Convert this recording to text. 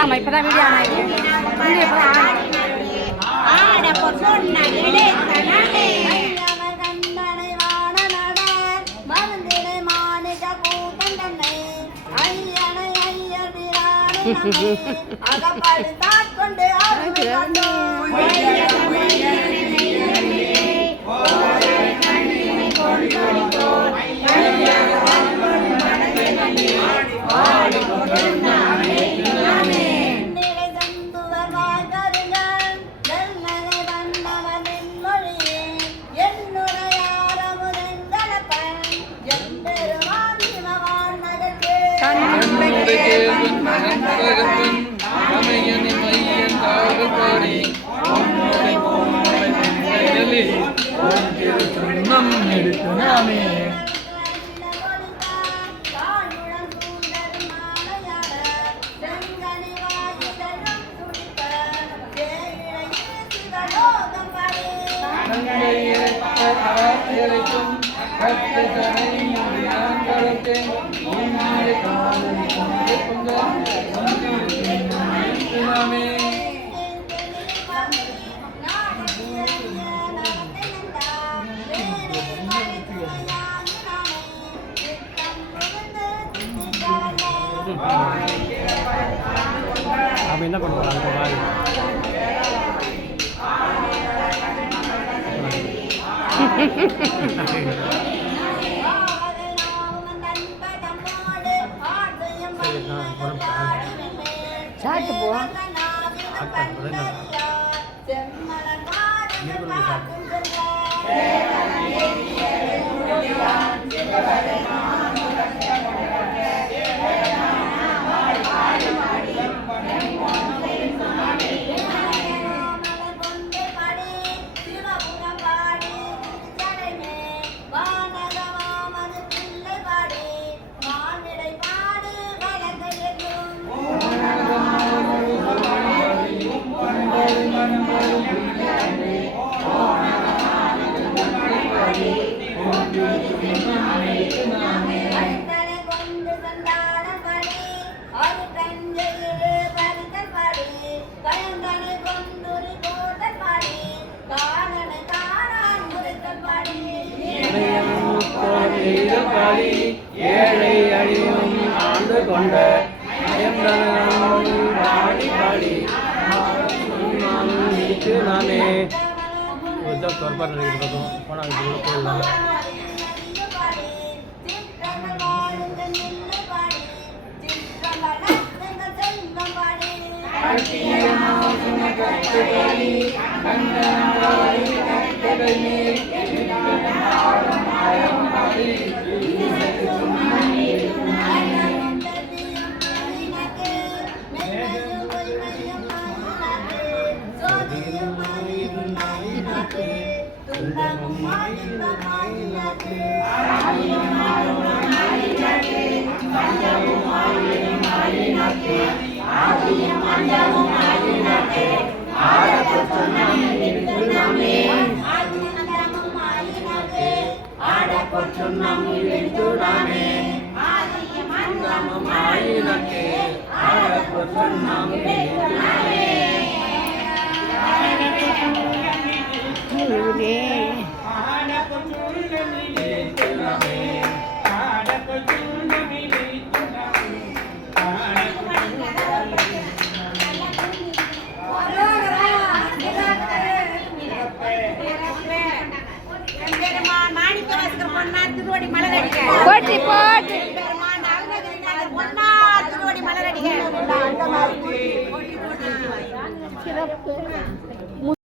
ஆமா இப்பதான் video on video இப்பதான் ஆன் ஆட பொண்ண மருகேவன் மகன் அமையனி மையன் காவல் கோரி நம் எடுத்து நாமே Thank you. அவன் என்ன பண்ண போறான் அந்த மாதிரி. சாப்பிட்டு போ. பாடு பாடி ஏழை அழியும் ஆண்டு கொண்ட பாடி பாடி. நானே இதுதான் தொடர்பாக நினைக்கிறது போனால் போயிடலாம். மாணிக்கவாசகர் மற்றும் திருவடி மலரடிக போட்டி போட்டி பெருமான் அருணகிரிநாதர் பொன்னா திருவடி மலரடிக சிறப்பு.